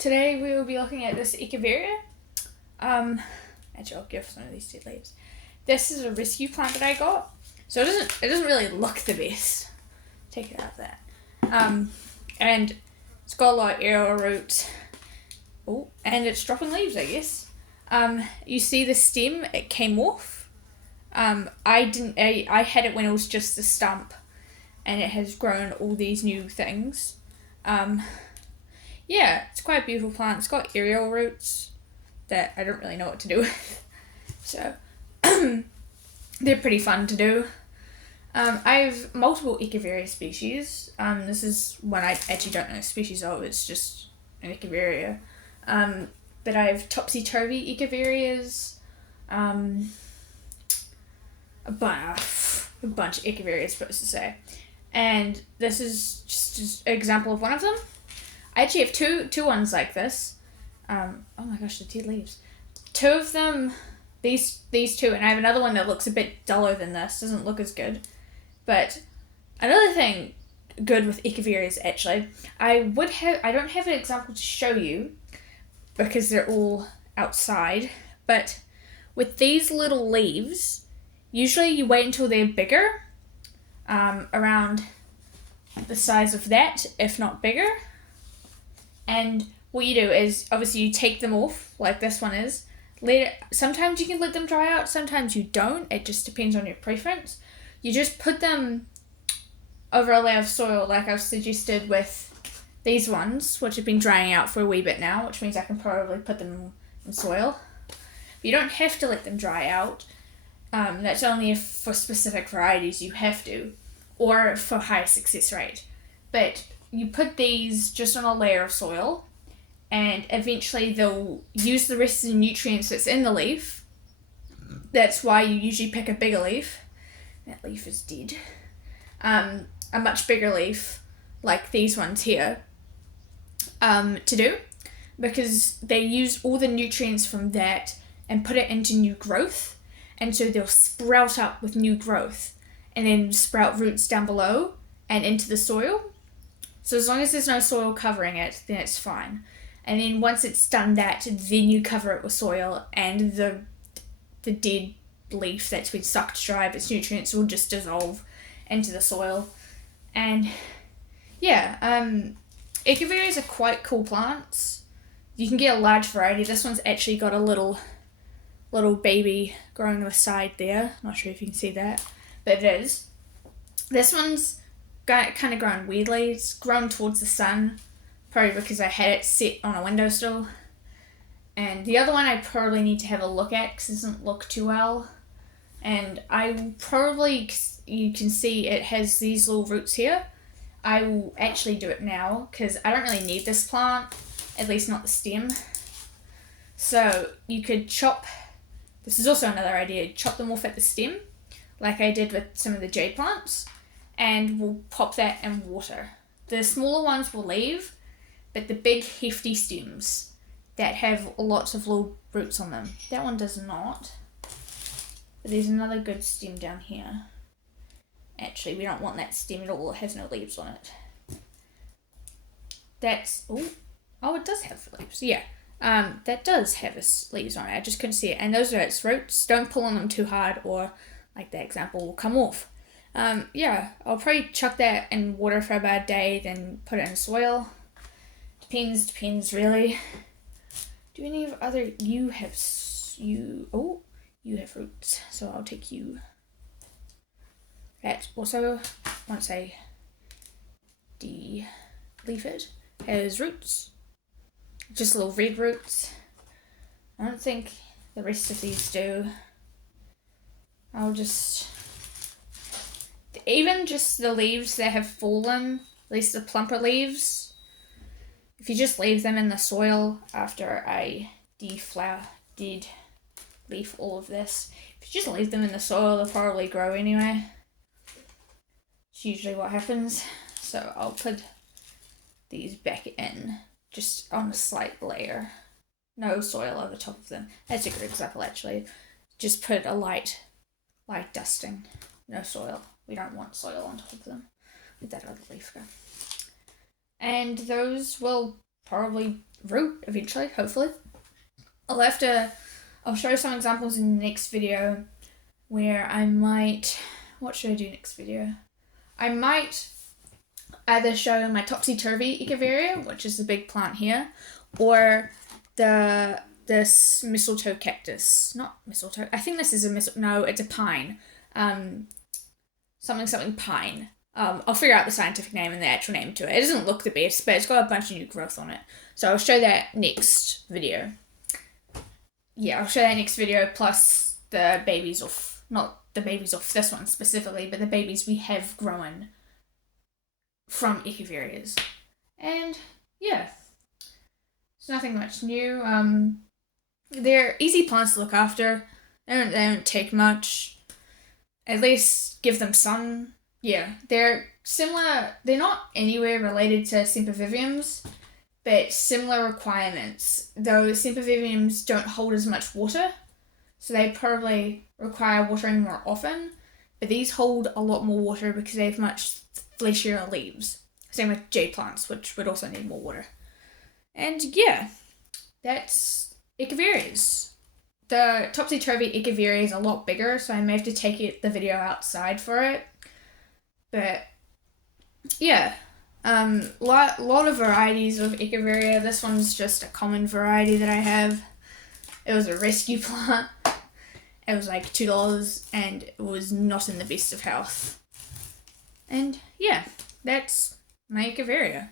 Today we will be looking at this Echeveria. Actually I'll give some of these dead leaves. This is a rescue plant that I got. So it doesn't really look the best. Take it out of that. And it's got a lot of aerial roots. Oh, and it's dropping leaves, I guess. You see the stem, it came off. I had it when it was just a stump, and it has grown all these new things. Yeah, it's quite a beautiful plant. It's got aerial roots that I don't really know what to do with. So, they're pretty fun to do. I have multiple Echeveria species. This is one I actually don't know the species of, it's just an Echeveria. But I have topsy-turvy Echeverias, a bunch of Echeverias, supposed to say. And this is just an example of one of them. I actually have two ones like this. Oh my gosh, the dead leaves. Two of them, these two, and I have another one that looks a bit duller than this, doesn't look as good. But another thing good with Echeverias, actually, I don't have an example to show you because they're all outside, but with these little leaves, usually you wait until they're bigger, around the size of that, if not bigger. And what you do is, obviously you take them off, like this one is. Sometimes you can let them dry out, sometimes you don't. It just depends on your preference. You just put them over a layer of soil, like I've suggested with these ones, which have been drying out for a wee bit now, which means I can probably put them in soil. But you don't have to let them dry out. That's only if for specific varieties you have to, or for high success rate. But you put these just on a layer of soil, and eventually they'll use the rest of the nutrients that's in the leaf. That's why you usually pick a bigger leaf. That leaf is dead. A much bigger leaf, like these ones here, to do, because they use all the nutrients from that and put it into new growth, and so they'll sprout up with new growth, and then sprout roots down below and into the soil. So as long as there's no soil covering it, then it's fine. And then once it's done that, then you cover it with soil, and the dead leaf that's been sucked dry of its nutrients will just dissolve into the soil. And yeah, Echeverias are quite cool plants. You can get a large variety. This one's actually got a little baby growing on the side there. Not sure if you can see that, but it is. This one's kind of grown weirdly. It's grown towards the sun, probably because I had it set on a windowsill. And the other one I probably need to have a look at because it doesn't look too well. And I will probably, you can see it has these little roots here. I will actually do it now because I don't really need this plant, at least not the stem. So you could chop, this is also another idea, chop them off at the stem, like I did with some of the jade plants, and we'll pop that in water. The smaller ones will leave, but the big hefty stems that have lots of little roots on them, that one does not. But there's another good stem down here. Actually, we don't want that stem at all. It has no leaves on it. That's... Oh, it does have leaves. Yeah. That does have leaves on it. I just couldn't see it. And those are its roots. Don't pull on them too hard or, like that example, will come off. Yeah, I'll probably chuck that in water for about a day, then put it in soil. Depends really. Do any of other... You have roots, so I'll take you. That also, once I de-leaf it, has roots. Just little red roots. I don't think the rest of these do. I'll just... Even just the leaves that have fallen, at least the plumper leaves, if you just leave them in the soil after I did leaf all of this, if you just leave them in the soil, they'll probably grow anyway. It's usually what happens. So I'll put these back in, just on a slight layer. No soil over top of them. That's a good example, actually. Just put a light dusting. No soil. We don't want soil on top of them. Let that other leaf go. And those will probably root eventually, hopefully. I'll show some examples in the next video where I might, what should I do next video? I might either show my topsy-turvy Echeveria, which is the big plant here, or this mistletoe cactus. Not mistletoe. I think this is no, it's a pine. Something pine. I'll figure out the scientific name and the actual name to it. It doesn't look the best, but it's got a bunch of new growth on it. So I'll show that next video. Yeah, I'll show that next video, plus the babies off, not the babies off this one specifically, but the babies we have grown from Echeverias. And yeah, it's nothing much new. They're easy plants to look after. They don't take much. At least give them sun. Yeah, they're similar. They're not anywhere related to semperviviums, but similar requirements. Though semperviviums don't hold as much water, so they probably require watering more often. But these hold a lot more water because they have much fleshier leaves. Same with jade plants, which would also need more water. And yeah, that's Echeverias. The topsy-turvy Echeveria is a lot bigger, so I may have to take the video outside for it. But yeah, lot of varieties of Echeveria. This one's just a common variety that I have. It was a rescue plant. It was like $2 and it was not in the best of health. And yeah, that's my Echeveria.